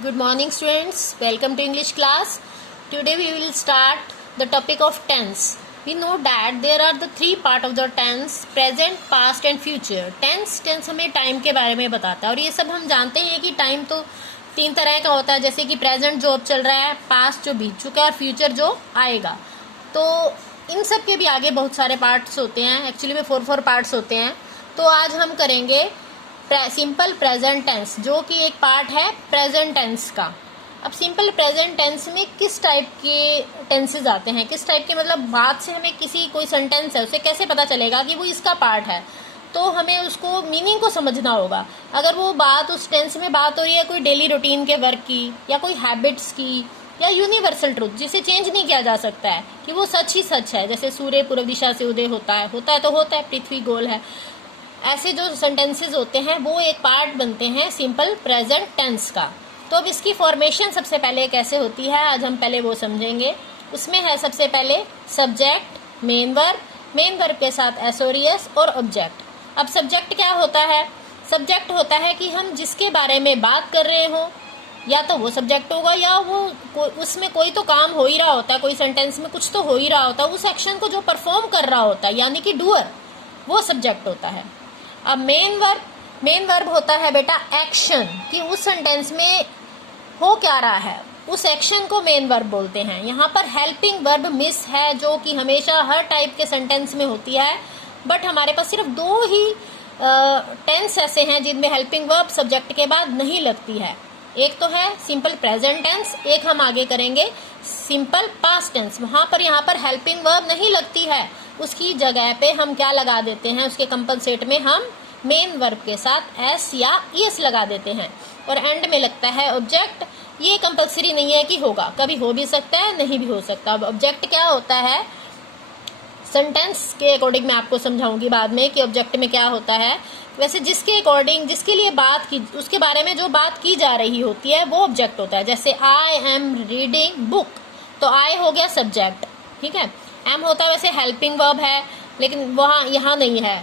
Good morning, students. Welcome to English class. Today we will start the topic of tense. We know that there are the three part of the tense: present, past and future. Tense हमें time के बारे में बताता है और ये सब हम जानते हैं कि टाइम तो तीन तरह का होता है, जैसे कि प्रेजेंट जो अब चल रहा है, पास्ट जो बीत चुका है और फ्यूचर जो आएगा। तो इन सब के भी आगे बहुत सारे पार्ट्स होते हैं, एक्चुअली में 4 पार्ट्स होते हैं। तो आज हम करेंगे सिंपल प्रेजेंट टेंस, जो कि एक पार्ट है प्रेजेंट टेंस का। अब सिंपल प्रेजेंट टेंस में किस टाइप के टेंसेज आते हैं, किस टाइप के, मतलब बात से हमें किसी कोई सेंटेंस है उसे कैसे पता चलेगा कि वो इसका पार्ट है, तो हमें उसको मीनिंग को समझना होगा। अगर वो बात उस टेंस में बात हो रही है कोई डेली रूटीन के वर्क की या कोई हैबिट्स की या यूनिवर्सल ट्रूथ जिसे चेंज नहीं किया जा सकता है कि वो सच ही सच है, जैसे सूर्य पूर्व दिशा से उदय होता है तो होता है, पृथ्वी गोल है, ऐसे जो सेंटेंसेस होते हैं वो एक पार्ट बनते हैं सिंपल प्रेजेंट टेंस का। तो अब इसकी फॉर्मेशन सबसे पहले कैसे होती है आज हम पहले वो समझेंगे। उसमें है सबसे पहले सब्जेक्ट, मेन वर्ब के साथ एसोरियस और ऑब्जेक्ट। अब सब्जेक्ट क्या होता है? सब्जेक्ट होता है कि हम जिसके बारे में बात कर रहे हो या तो वो सब्जेक्ट होगा या वो उसमें कोई तो काम हो ही रहा होता है, कोई सेंटेंस में कुछ तो हो ही रहा होता है, उस एक्शन को जो परफॉर्म कर रहा होता है यानी कि डूअर, वो सब्जेक्ट होता है। अब मेन वर्ब होता है बेटा एक्शन, कि उस सेंटेंस में हो क्या रहा है, उस एक्शन को मेन वर्ब बोलते हैं। यहाँ पर हेल्पिंग वर्ब मिस है, जो कि हमेशा हर टाइप के सेंटेंस में होती है, बट हमारे पास सिर्फ 2 ही टेंस ऐसे हैं जिनमें हेल्पिंग वर्ब सब्जेक्ट के बाद नहीं लगती है। एक तो है सिंपल प्रेजेंट टेंस, एक हम आगे करेंगे सिंपल पास्ट टेंस। यहाँ पर हेल्पिंग वर्ब नहीं लगती है, उसकी जगह पे हम क्या लगा देते हैं, उसके कंपनसेट में हम मेन वर्ब के साथ एस या ईएस लगा देते हैं और एंड में लगता है ऑब्जेक्ट। ये कंपलसरी नहीं है कि होगा, कभी हो भी सकता है, नहीं भी हो सकता। अब ऑब्जेक्ट क्या होता है, सेंटेंस के अकॉर्डिंग मैं आपको समझाऊंगी बाद में कि ऑब्जेक्ट में क्या होता है। वैसे जिसके अकॉर्डिंग, जिसके लिए बात की, उसके बारे में जो बात की जा रही होती है वो ऑब्जेक्ट होता है। जैसे आई एम रीडिंग बुक, तो आई हो गया सब्जेक्ट, ठीक है। एम होता है वैसे हेल्पिंग वर्ब है, लेकिन वहाँ यहाँ नहीं है,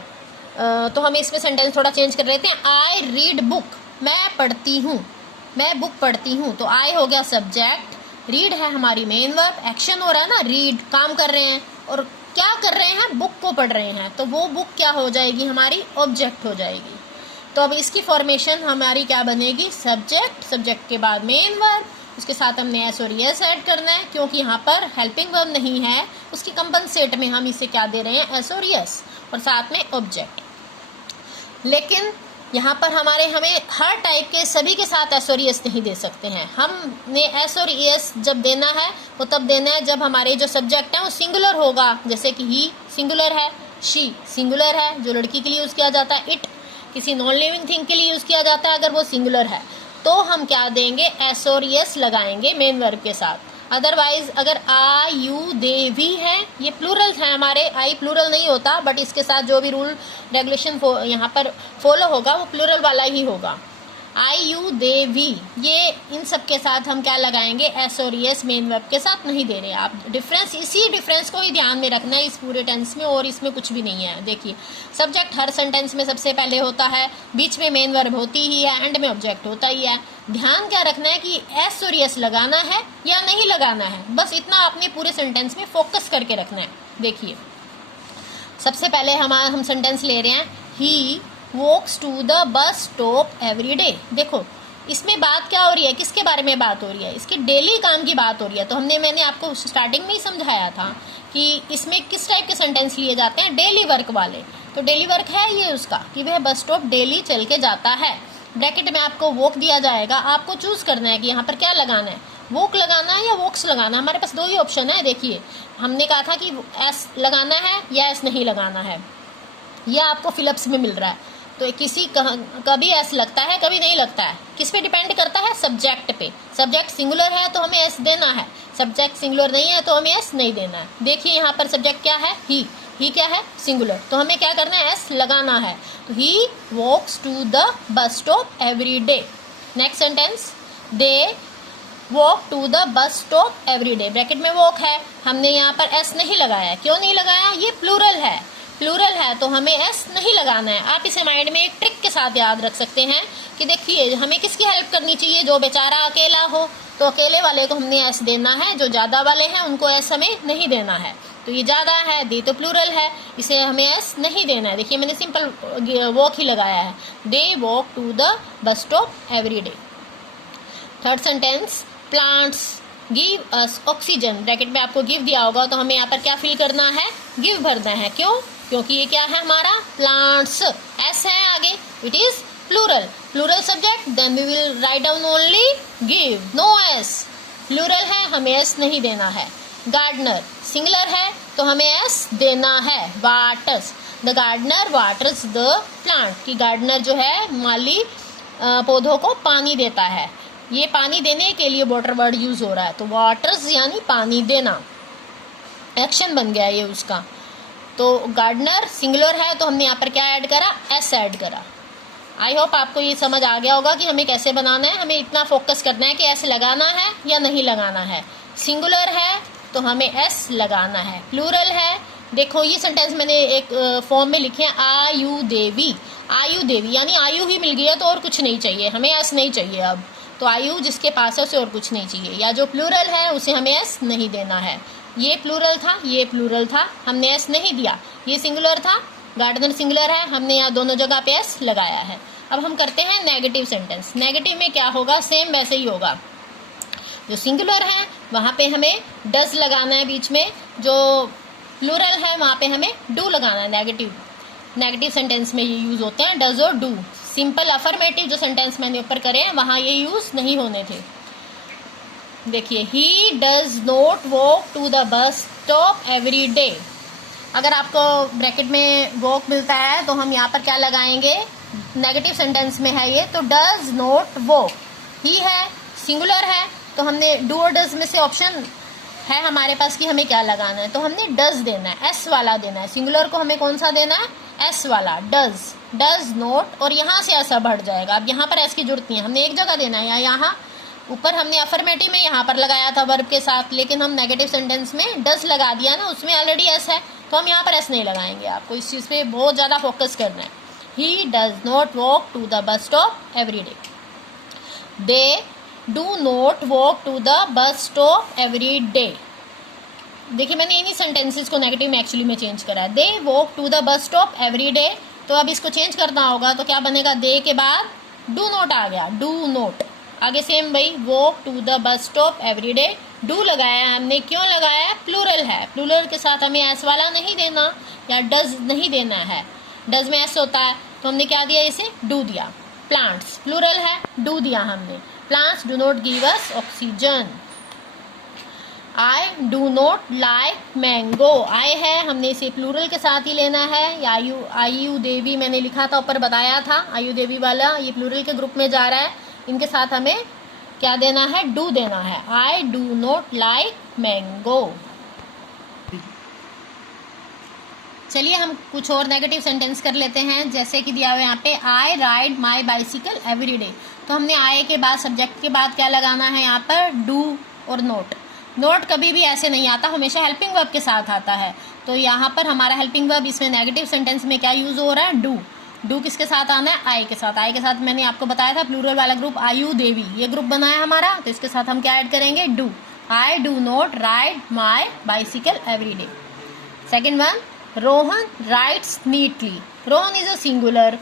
तो हम इसमें सेंटेंस थोड़ा चेंज कर लेते हैं। आई रीड बुक, मैं पढ़ती हूँ, मैं बुक पढ़ती हूँ, तो आई हो गया सब्जेक्ट, रीड है हमारी मेन वर्ब, एक्शन हो रहा है ना, रीड काम कर रहे हैं और क्या कर रहे हैं, बुक को पढ़ रहे हैं, तो वो बुक क्या हो जाएगी, हमारी ऑब्जेक्ट हो जाएगी। तो अब इसकी फॉर्मेशन हमारी क्या बनेगी, सब्जेक्ट के बाद मेन वर्ब, उसके साथ हमने एस और एस ऐड करना है, क्योंकि यहाँ पर हेल्पिंग वर्ब नहीं है, उसकी कंपनसेट में हम इसे क्या दे रहे हैं, एस और एस, और साथ में ऑब्जेक्ट। लेकिन यहाँ पर हमें हर टाइप के सभी के साथ एस और एस नहीं दे सकते हैं। हमने एस और एस जब देना है वो तब देना है जब हमारे जो सब्जेक्ट है वो सिंगुलर होगा, जैसे कि ही सिंगुलर है, शी सिंगुलर है, जो लड़की के लिए यूज़ किया जाता है, इट किसी नॉन लिविंग थिंग के लिए यूज़ किया जाता है, अगर वो सिंगुलर है तो हम क्या देंगे, एस और एस लगाएंगे मेन वर्ब के साथ। अदरवाइज अगर आई यू दे वी है, ये प्लूरल है हमारे, आई प्लूरल नहीं होता, बट इसके साथ जो भी रूल रेगुलेशन यहाँ पर फॉलो होगा वो प्लूरल वाला ही होगा। आई यू दे वी, ये इन सब के साथ हम क्या लगाएंगे, एस और एस मेन वर्ब के साथ नहीं दे रहे। आप डिफरेंस, इसी डिफरेंस को ही ध्यान में रखना है इस पूरे टेंस में, और इसमें कुछ भी नहीं है। देखिए सब्जेक्ट हर सेंटेंस में सबसे पहले होता है, बीच में मेन वर्ब होती ही है, एंड में ऑब्जेक्ट होता ही है। ध्यान क्या रखना है कि एस और एस लगाना है या नहीं लगाना है, बस इतना आपने पूरे सेंटेंस में फोकस करके रखना है। देखिए सबसे पहले हम सेंटेंस ले रहे हैं, he walks to the bus stop every day. देखो इसमें बात क्या हो रही है, किसके बारे में बात हो रही है, इसके डेली काम की बात हो रही है। तो मैंने आपको स्टार्टिंग में ही समझाया था कि इसमें किस टाइप के सेंटेंस लिए जाते हैं, डेली वर्क वाले। तो डेली वर्क है ये उसका कि वह बस स्टॉप डेली चल के जाता है। ब्रैकेट में आपको वॉक दिया जाएगा, आपको चूज करना है कि यहाँ पर क्या लगाना है, वॉक लगाना है या वॉक्स लगाना है। हमारे पास 2 ही ऑप्शन है। देखिए हमने कहा था कि एस लगाना है या एस नहीं लगाना है, यह आपको फिलअप्स में मिल रहा है। तो कभी एस लगता है, कभी नहीं लगता है, किस पे डिपेंड करता है, सब्जेक्ट पे। सब्जेक्ट सिंगुलर है तो हमें एस देना है, सब्जेक्ट सिंगुलर नहीं है तो हमें एस नहीं देना है। देखिए यहाँ पर सब्जेक्ट क्या है, ही क्या है, सिंगुलर, तो हमें क्या करना है, एस लगाना है। तो he walks to the bus stop every day. Next sentence, they walk to the bus stop every day. Bracket में वॉक है, हमने यहाँ पर एस नहीं लगाया। क्यों नहीं लगाया, ये प्लूरल है, प्लूरल है तो हमें एस नहीं लगाना है। आप इसे माइंड में एक ट्रिक के साथ याद रख सकते हैं कि देखिए हमें किसकी हेल्प करनी चाहिए, जो बेचारा अकेला हो तो अकेले वाले को हमने एस देना है, जो ज़्यादा वाले हैं उनको एस हमें नहीं देना है। तो ये ज़्यादा है, दे तो प्लूरल है, इसे हमें एस नहीं देना है। देखिए मैंने सिंपल वॉक ही लगाया है, they walk to the bus stop every day. Third sentence, plants give us oxygen, bracket में आपको गिव दिया होगा तो हमें यहाँ पर क्या फिल करना है, गिव भरना है। क्यों? क्योंकि ये क्या है हमारा प्लांट्स, एस है आगे, it is plural, plural subject, then we will write down only give, no S. Plural है हमें एस नहीं देना है। गार्डनर सिंगुलर है तो हमें एस देना है। Waters, the gardener waters the plant, कि गार्डनर जो है माली पौधों को पानी देता है। ये पानी देने के लिए वाटर वर्ड यूज हो रहा है, तो वाटर्स यानी पानी देना, एक्शन बन गया ये उसका। तो गार्डनर सिंगुलर है तो हमने यहाँ पर क्या ऐड करा, एस ऐड करा। आई होप आपको ये समझ आ गया होगा कि हमें कैसे बनाना है। हमें इतना फोकस करना है कि एस लगाना है या नहीं लगाना है। सिंगुलर है तो हमें एस लगाना है। प्लूरल है, देखो ये सेंटेंस मैंने एक फॉर्म में लिखे हैं, आयु देवी, आयु देवी यानी आयु ही मिल गई है तो और कुछ नहीं चाहिए, हमें एस नहीं चाहिए अब। तो आयु जिसके पास है उसे और कुछ नहीं चाहिए, या जो प्लूरल है उसे हमें एस नहीं देना है। ये प्लूरल था, ये प्लूरल था, हमने एस नहीं दिया। ये सिंगुलर था, गार्डनर सिंगुलर है, हमने यहाँ दोनों जगह पे एस लगाया है। अब हम करते हैं नेगेटिव सेंटेंस। नेगेटिव में क्या होगा, सेम वैसे ही होगा। जो सिंगुलर है वहाँ पे हमें डज लगाना है बीच में, जो प्लूरल है वहाँ पे हमें डू लगाना है। नेगेटिव सेंटेंस में ये यूज होते हैं डज और डू। सिंपल अफर्मेटिव जो सेंटेंस मैंने ऊपर करे हैं वहाँ ये यूज नहीं होने थे। देखिए, he does not walk to the bus stop every day. अगर आपको ब्रैकेट में वॉक मिलता है तो हम यहाँ पर क्या लगाएंगे, नेगेटिव सेंटेंस में है ये, तो डज नॉट वॉक। ही है, सिंगुलर है, तो हमने डू और डज में से ऑप्शन है हमारे पास कि हमें क्या लगाना है, तो हमने डज देना है, एस वाला देना है। सिंगुलर को हमें कौन सा देना है, एस वाला, डज, डज नॉट, और यहाँ से ऐसा बढ़ जाएगा। अब यहाँ पर एस की जरूरत नहीं है, हमने एक जगह देना है, या यहाँ ऊपर हमने अफर्मेटिव में यहाँ पर लगाया था वर्ब के साथ, लेकिन हम नेगेटिव सेंटेंस में डज लगा दिया ना, उसमें ऑलरेडी एस है तो हम यहाँ पर एस नहीं लगाएंगे। आपको इस चीज़ पे बहुत ज़्यादा फोकस करना है। He does not walk to the bus stop every day. They do not walk to the bus stop every day. देखिए मैंने इन्हीं सेंटेंसेस को नेगेटिव में एक्चुअली में चेंज करा है। They walk to the bus stop every day, तो अब इसको चेंज करना होगा तो क्या बनेगा, दे के बाद डू नॉट आ गया, डू नॉट। आगे सेम वही, walk to the bus stop every day, do लगाया है हमने, क्यों लगाया है, प्लूरल है, प्लूरल के साथ हमें एस वाला नहीं देना या डज नहीं देना है। डज में एस होता है तो हमने क्या दिया, इसे डू दिया। प्लांट्स प्लूरल है, डू दिया हमने, plants do not give us oxygen. I do not like mango, I है, हमने इसे प्लूरल के साथ ही लेना है। या आयु देवी मैंने लिखा था, ऊपर बताया था, आयु देवी वाला ये प्लूरल के ग्रुप में जा रहा है, इनके साथ हमें क्या देना है, डू देना है। आई डू नॉट लाइक मैंगो। चलिए हम कुछ और नेगेटिव सेंटेंस कर लेते हैं, जैसे कि दिया हुआ है यहाँ पे, I ride my bicycle every day. तो हमने आई के बाद सब्जेक्ट के बाद क्या लगाना है यहाँ पर, डू और नोट। नोट कभी भी ऐसे नहीं आता, हमेशा हेल्पिंग वर्ब के साथ आता है। तो यहाँ पर हमारा हेल्पिंग वर्ब इसमें नेगेटिव सेंटेंस में क्या यूज हो रहा है, डू। डू किसके साथ आना है, आई के साथ। आई के साथ मैंने आपको बताया था प्लूरल वाला ग्रुप आयु देवी, ये ग्रुप बना है हमारा, तो इसके साथ हम क्या ऐड करेंगे, do. I do not ride my bicycle every day. Second one, Rohan rights neatly. Rohan is a singular,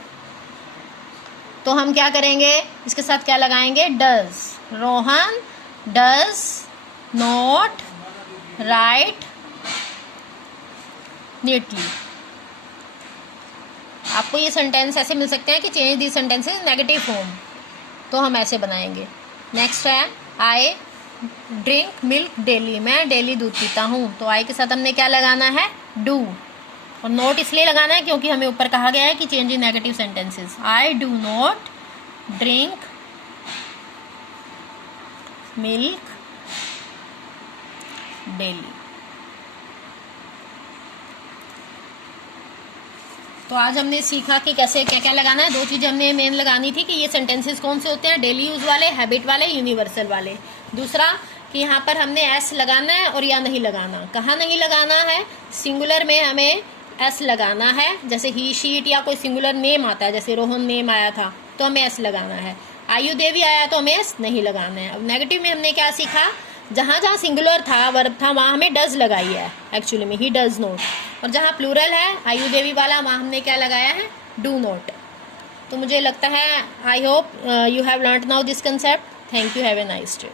तो हम क्या करेंगे, इसके साथ क्या लगाएंगे, does. Rohan does not right neatly. आपको ये सेंटेंस ऐसे मिल सकते हैं कि change the sentences negative form, तो हम ऐसे बनाएंगे। नेक्स्ट है, आई ड्रिंक मिल्क डेली, मैं डेली दूध पीता हूँ, तो आई के साथ हमने क्या लगाना है, डू। और नोट इसलिए लगाना है क्योंकि हमें ऊपर कहा गया है कि change in negative sentences. I do not drink milk daily. तो आज हमने सीखा कि कैसे क्या क्या लगाना है। दो चीज़ें हमने मेन लगानी थी कि ये सेंटेंसेस कौन से होते हैं, डेली यूज वाले, हैबिट वाले, यूनिवर्सल वाले। दूसरा कि यहाँ पर हमने एस लगाना है और या नहीं लगाना। कहाँ नहीं लगाना है, सिंगुलर में हमें एस लगाना है। जैसे ही शीट या कोई सिंगुलर नेम आता है, जैसे रोहन नेम आया था तो हमें एस लगाना है। आयु देवी आया तो हमें एस नहीं लगाना है। अब नेगेटिव में हमने क्या सीखा, जहाँ जहाँ सिंगुलर था, वर्ब था, वहाँ हमें डज लगाई है एक्चुअली में, ही डज नॉट। और जहाँ प्लूरल है आयु देवी वाला, वहाँ हमने क्या लगाया है, डू नॉट। तो मुझे लगता है I hope you have learned now this concept. Thank you, have a nice day.